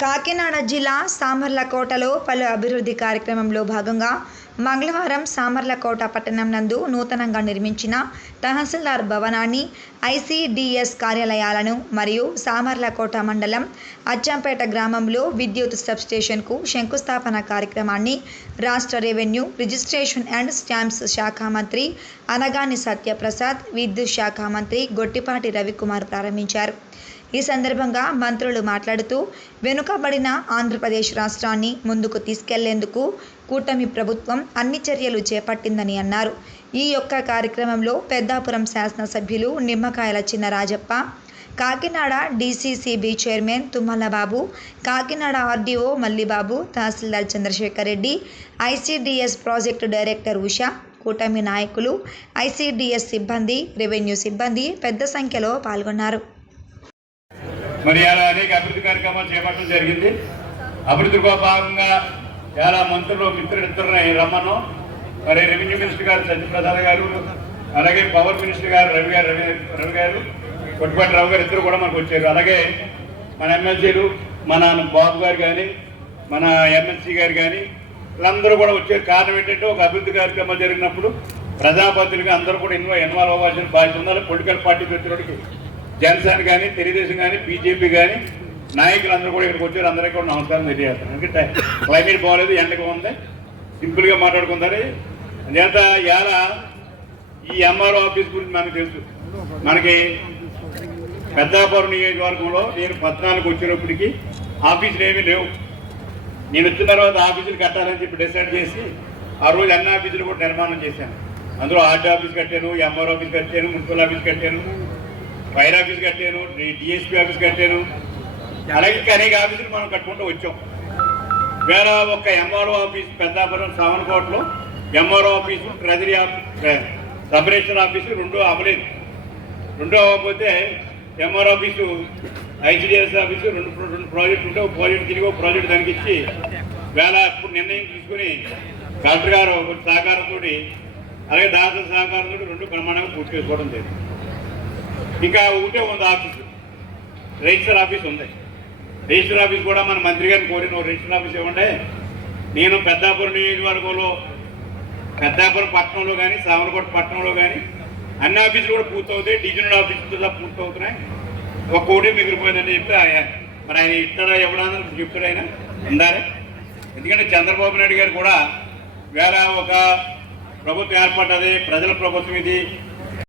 కాకినాడ జిల్లా సామర్లకోటలో పలు అభివృద్ధి కార్యక్రమంలో భాగంగా మంగళవారం సామర్లకోట పట్టణం నందు నూతనంగా నిర్మించిన తహసీల్దార్ భవనాన్ని ఐసిడిఎస్ కార్యాలయాలను మరియు సామర్లకోట మండలం అచ్చంపేట గ్రామంలో విద్యుత్ సబ్స్టేషన్కు శంకుస్థాపన కార్యక్రమాన్ని రాష్ట్ర రెవెన్యూ రిజిస్ట్రేషన్ అండ్ స్టాంప్స్ శాఖ మంత్రి అనగాని సత్యప్రసాద్ విద్యుత్ శాఖ మంత్రి గొట్టిపాటి రవికుమార్ ప్రారంభించారు. ఈ సందర్భంగా మంత్రులు మాట్లాడుతూ వెనుకబడిన ఆంధ్రప్రదేశ్ రాష్ట్రాన్ని ముందుకు తీసుకెళ్ళేందుకు కూటమి ప్రభుత్వం అన్ని చర్యలు చేపట్టిందని అన్నారు. ఈ యొక్క కార్యక్రమంలో పెద్దాపురం శాసనసభ్యులు Nimmakayala Chinna Rajappa Kakinada DCCB chairman Tummalababu Kakinada RDO Mallibabu తహసీల్దార్ Chandrasekhar Reddy ICDS project director Usha కూటమి నాయకులు ఐసీడీఎస్ సిబ్బంది రెవెన్యూ సిబ్బంది పెద్ద సంఖ్యలో పాల్గొన్నారు. మరి అలా అనేక అభివృద్ధి కార్యక్రమాలు చేపట్టడం జరిగింది. అభివృద్ధిలో భాగంగా చాలా మంత్రులు మిత్రులు ఇద్దరుని రమ్మను మరి రెవెన్యూ మినిస్టర్ గారు సత్యప్రసాద్ గారు అలాగే పవర్ మినిస్టర్ గారు రవి గారు రవి రవి గారు కొట్టుపాటి రావు గారు ఇద్దరు కూడా మనకు వచ్చారు. అలాగే మన ఎమ్మెల్సీలు మన బాబు గారు కానీ మన ఎమ్మెల్సీ గారు కానీ వీళ్ళందరూ కూడా వచ్చే కారణం ఏంటంటే ఒక అభివృద్ధి కార్యక్రమం జరిగినప్పుడు ప్రజాపతులుగా అందరూ కూడా ఇన్వాల్వ్ ఇన్వాల్వ్ అవ్వాల్సిన బాధ్యత ఉండాలి. పొలిటికల్ పార్టీకి వచ్చినప్పటికి జనసేన కానీ తెలుగుదేశం కానీ బీజేపీ కానీ నాయకులు అందరూ కూడా ఇక్కడికి వచ్చారు. అందరికీ కూడా నమస్కారం తెలియజేస్తాను. ఎందుకంటే క్లైమేట్ బాగోలేదు ఎండగా ఉంది. సింపుల్గా మాట్లాడుకుందరి చేత ఇవాళ ఈ ఎంఆర్ఓ ఆఫీస్ గురించి మనకు తెలుసు. మనకి పెద్దాపురం నియోజకవర్గంలో నేను పద్నాలుగు వచ్చినప్పటికీ ఆఫీసులు ఏమీ లేవు. నేను వచ్చిన తర్వాత ఆఫీసులు కట్టాలని చెప్పి డిసైడ్ చేసి ఆ రోజు అన్ని ఆఫీసులు కూడా నిర్మాణం చేశాను. అందులో ఆర్టీ ఆఫీస్ కట్టాను ఎంఆర్ ఆఫీస్ కట్టాను మున్సిపల్ ఆఫీస్ కట్టాను. ఫైర్ ఆఫీస్ కట్టాను డిఎస్పీ ఆఫీస్ కట్టాను. అలాగే అనేక ఆఫీసులు మనం కట్టుకుంటూ వచ్చాం. వేళ ఒక ఎంఆర్ఓ ఆఫీస్ పెద్దాపురం సామన్కోటలో ఎంఆర్ఓ ఆఫీసు ట్రెజరీ ఆఫీస్ సబరేషన్ ఆఫీసు రెండో అవ్వలేదు. రెండో అవ్వకపోతే ఎంఆర్ ఆఫీసు ఐసిడిఎస్ ఆఫీసు రెండు రెండు ప్రాజెక్టు ఉంటే ఒక ప్రాజెక్ట్ తిరిగి ఒక ప్రాజెక్ట్ దానికి ఇచ్చి వేళ ఇప్పుడు నిర్ణయం తీసుకుని కలెక్టర్ గారు ఒక సహకారంతో అలాగే దాసరి సహకారంతో రెండు బ్రహ్మాండంగా పూర్తి చేసుకోవడం జరిగింది. ఇంకా ఒకటే ఉంది ఆఫీసు. రిజిస్టర్ ఆఫీస్ ఉంది. రిజిస్టర్ ఆఫీస్ కూడా మన మంత్రి గారిని కోరిన రిజిస్టర్ ఆఫీస్ ఏమంటే నేను పెద్దాపురం నియోజకవర్గంలో పెద్దాపురం పట్టణంలో కానీ సామలకోట పట్టణంలో కానీ అన్ని ఆఫీసులు కూడా పూర్తవుతాయి. డివిజనల్ ఆఫీసులు పూర్తవుతున్నాయి. ఒక కోటి మిగిలిపోయిందని చెప్పి ఆయన మరి ఆయన ఇస్తాడా ఎవడన్నా చెప్తాడు ఆయన. ఉందారే ఎందుకంటే చంద్రబాబు నాయుడు గారు కూడా వేళ ఒక ప్రభుత్వం ఏర్పడ్డది ప్రజల ప్రభుత్వం ఇది.